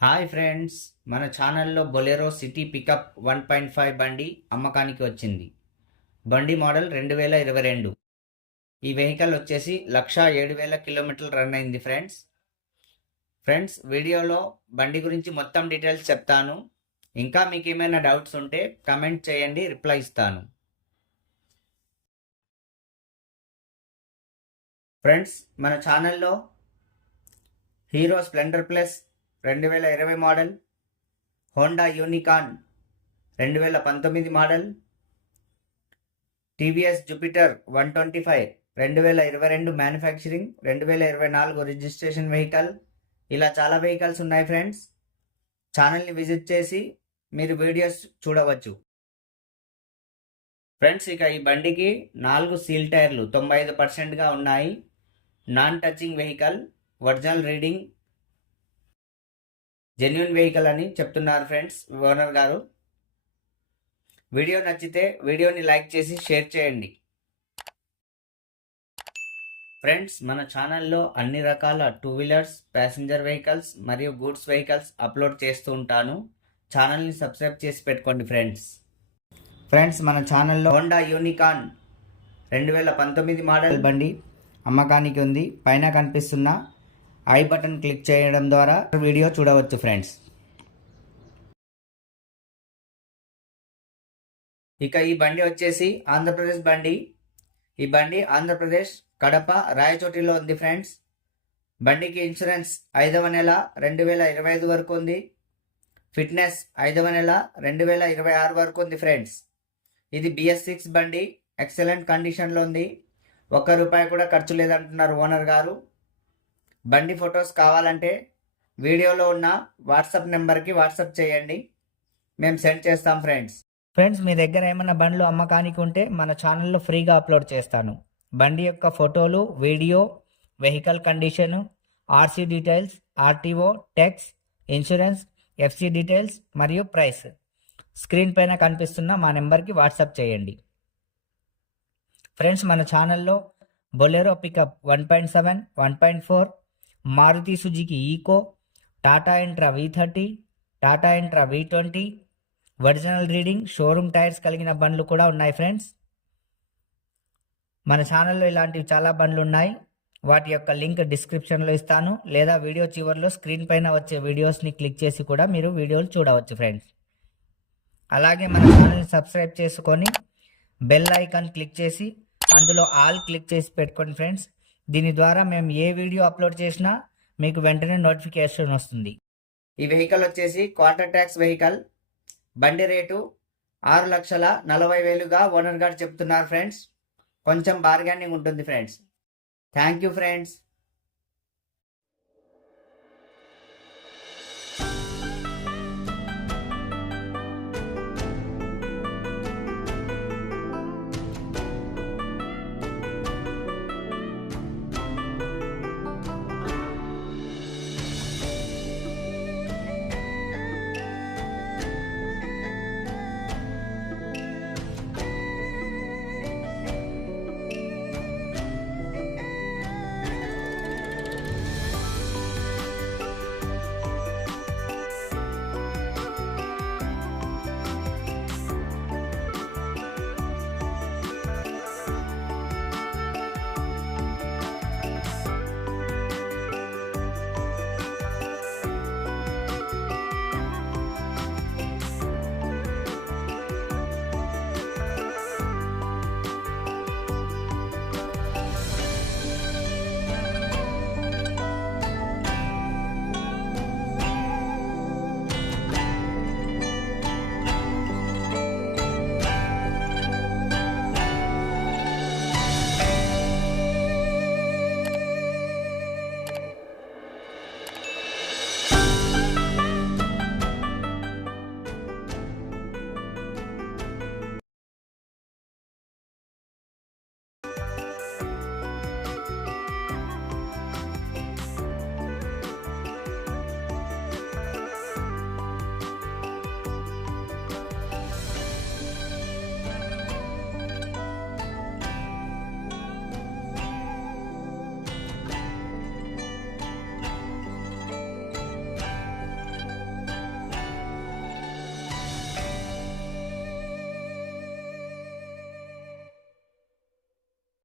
Hi friends, మన ఛానల్లో Bolero city pickup 1.5 బండి అమ్మకానికి వచ్చింది. బండి మోడల్ 2022. ఈ వెహికల్ వచ్చేసి 1,07,000 కిలోమీటర్లు రన్ అయింది ఫ్రెండ్స్ వీడియోలో బండి గురించి మొత్తం డీటెయిల్స్ చెప్తాను. ఇంకా మీకు ఏమైనా డౌట్స్ ఉంటే కమెంట్ చేయండి, రిప్లై ఇస్తాను. ఫ్రెండ్స్, మన ఛానల్లో hero Splendor plus 2020 model, Honda unicorn 2019 model, TVS Jupiter 125 2022 manufacturing 2024 registration vehicle, ఇలా చాలా వెహికల్స్ ఉన్నాయి ఫ్రెండ్స్. ఛానల్ని విజిట్ చేసి మీరు వీడియోస్ చూడవచ్చు. ఫ్రెండ్స్, ఇక ఈ బండికి 4 సీల్ టైర్లు 95%గా ఉన్నాయి. Non touching vehicle, original reading, genuine vehicle అని చెప్తున్నారు ఫ్రెండ్స్ ఓనర్ గారు. వీడియో నచ్చితే వీడియోని లైక్ చేసి షేర్ చేయండి. ఫ్రెండ్స్, మన ఛానల్లో అన్ని రకాల 2 వీలర్స్, ప్యాసింజర్ వెహికల్స్ మరియు గూడ్స్ వెహికల్స్ అప్లోడ్ చేస్తూ ఉంటాను. ఛానల్ని సబ్స్క్రైబ్ చేసి పెట్టుకోండి ఫ్రెండ్స్, మన ఛానల్లో హోండా యూనికాన్ 2019 మోడల్ బండి అమ్మకానికి ఉంది. పైన కనిపిస్తున్న ఐ బటన్ క్లిక్ చేయడం ద్వారా వీడియో చూడవచ్చు ఫ్రెండ్స్. ఇక ఈ బండి వచ్చేసి ఆంధ్రప్రదేశ్ బండి. ఈ బండి ఆంధ్రప్రదేశ్ కడప రాయచోటిలో ఉంది ఫ్రెండ్స్. బండికి ఇన్సూరెన్స్ 5వ నెల 2025 వరకు ఉంది. ఫిట్నెస్ 5వ నెల 2026 వరకు ఉంది ఫ్రెండ్స్. ఇది BS6 బండి, ఎక్సలెంట్ కండిషన్లో ఉంది. ₹1 కూడా ఖర్చు లేదంటున్నారు ఓనర్ గారు. బండి ఫొటోస్ కావాలంటే వీడియోలో ఉన్న వాట్సాప్ నెంబర్కి వాట్సాప్ చేయండి, మేము సెండ్ చేస్తాం ఫ్రెండ్స్, మీ దగ్గర ఏమైనా బండ్లు అమ్మకానికి ఉంటే మన ఛానల్లో ఫ్రీగా అప్లోడ్ చేస్తాను. బండి యొక్క ఫోటోలు, video, vehicle condition, RC details, RTO, tax, insurance, FC details మరియు ప్రైస్ స్క్రీన్ పైన కనిపిస్తున్న మా నెంబర్కి వాట్సాప్ చేయండి. ఫ్రెండ్స్, మన ఛానల్లో Bolero pickup 1.7, 1.4, Maruti Suzuki Eeco, Tata Intra V30, Tata Intra V20, original reading, showroom tyres కలిగిన బండ్లు కూడా ఉన్నాయి ఫ్రెండ్స్. మన ఛానల్లో ఇలాంటివి చాలా బండ్లు ఉన్నాయి. వాటి యొక్క లింక్ డిస్క్రిప్షన్లో ఇస్తాను, లేదా వీడియో చివరిలో స్క్రీన్ పైన వచ్చే వీడియోస్ని క్లిక్ చేసి కూడా మీరు వీడియోలు చూడవచ్చు ఫ్రెండ్స్. అలాగే మన ఛానల్ని సబ్స్క్రైబ్ చేసుకొని బెల్ ఐకాన్ క్లిక్ చేసి అందులో ఆల్ క్లిక్ చేసి పెట్టుకోండి ఫ్రెండ్స్. దీని ద్వారా మేము ఏ వీడియో అప్లోడ్ చేసినా మీకు వెంటనే నోటిఫికేషన్ వస్తుంది. ఈ వెహికల్ వచ్చేసి క్వార్టర్ ట్యాక్స్ వెహికల్. బండి రేటు 6,40,000గా ఓనర్ గారు చెప్తున్నారు ఫ్రెండ్స్. కొంచెం బార్గెనింగ్ ఉంటుంది ఫ్రెండ్స్. Thank you friends.